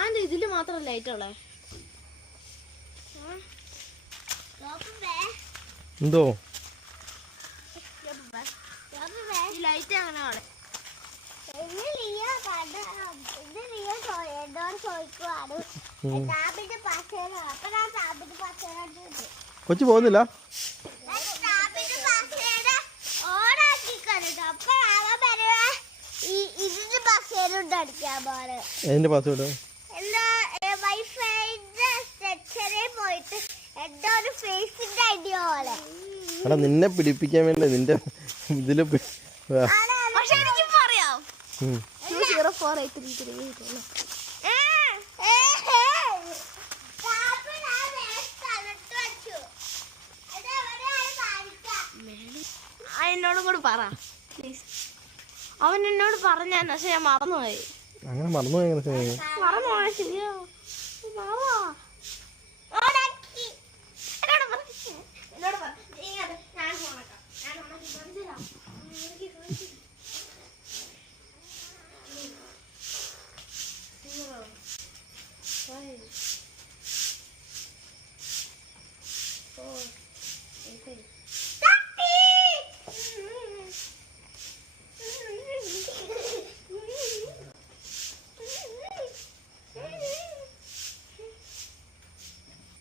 ആന്റെ ഇതിൽ മാത്രം ലൈറ്റ് ഉള്ളേ. എന്തോ? ലൈറ്റ് അങ്ങനെ കാണേ. കൊച്ചു പോകുന്നില്ല? അടിക്കാൻ എന്റെ പാസ്വേഡ് എന്താ വൈഫൈന്റെ സെക്ഷനിൽ പോയിട്ട് എന്തോ ഒരു ഫേസിന്റെ ഐഡിയ പോലെ. എടാ നിന്നെ പിടിപ്പിക്കാൻ വേണ്ടി നിന്റെ ഇതിൽ പക്ഷെ എനിക്ക് പറയാം. Zero four eight three three. എന്നോടും കൂടി പറ. പ്ലീസ് അവൻ എന്നോട് പറഞ്ഞു പക്ഷെ ഞാൻ മറന്നുപോയി അങ്ങനെ മറന്നുപോയി? മറന്നുപോയ ശരിയോ.